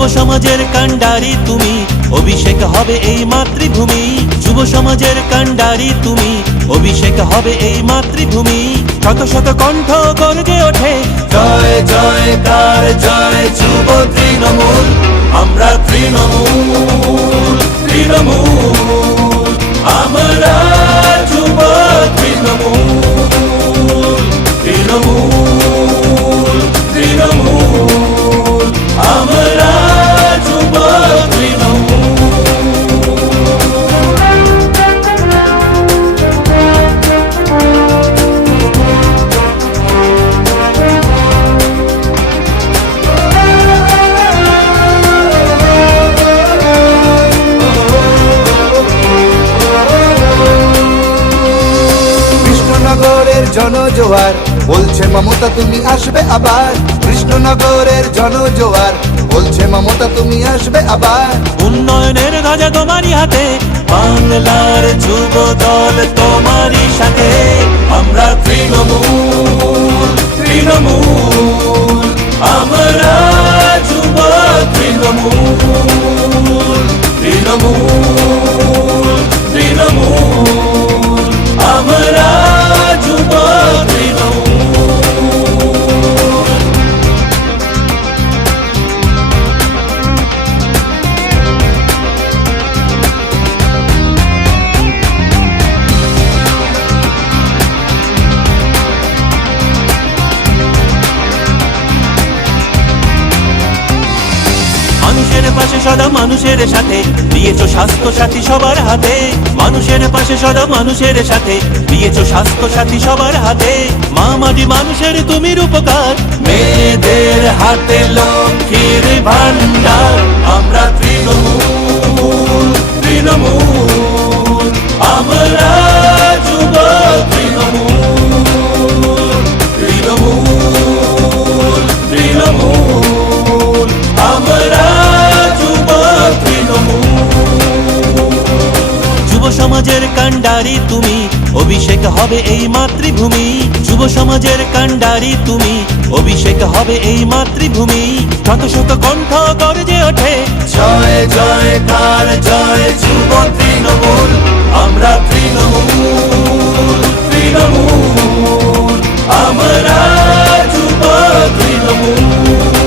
যুব সমাজের কাণ্ডারি তুমি, অভিষেক হবে এই মাতৃভূমি। যুব সমাজের কাণ্ডারি তুমি, অভিষেক হবে এই মাতৃভূমি। শত শত কণ্ঠ গর্জে ওঠে জয় জয়কার, জয় যুব তৃণমূল। আমরা তৃণমূল, তৃণমূল, আমরা যুব তৃণমূল, তৃণমূল, তৃণমূল, আমরা যুব তৃণমূল। কৃষ্ণনগরের জনজোয়ার বলছে মমতা তুমি আসবে আবার। কৃষ্ণনগরের জনজোয়ার বলছে মমতা তুমি আসবে আবার। উন্নয়নের ধ্বজা তোমারই হাতে, বাংলার যুব দল তোমারই সাথে। আমরা তৃণমূল, তৃণমূল, আমরা যুব তৃণমূল, তৃণমূল, তৃণমূল, আমরা যুব তৃণমূল। মানুষের পাশে সদা মানুষের সাথে, দিয়েছো স্বাস্থ্য সাথী সবার হাতে। মানুষের পাশে সদা মানুষের সাথে, দিয়েছো স্বাস্থ্য সাথী সবার হাতে। মা মাটি মানুষের তুমি রূপকার, মেয়েদের হাতে লক্ষ্মীর ভান্ডার। আমরা তৃণমূল, তৃণমূল, আমরা যুব তৃণমূল, তৃণমূল, তৃণমূল, আমরা যুব তৃণমূল। যুব সমাজের কাণ্ডারি তুমি, অভিষেক হবে এই মাতৃভূমি। যুব সমাজের কাণ্ডারি তুমি, অভিষেক হবে এই মাতৃভূমি। শত শত কণ্ঠ গর্জে ওঠে জয় জয়কার, জয় যুব তৃণমূল। আমরা তৃণমূল, তৃণমূল, আমরা যুব তৃণমূল।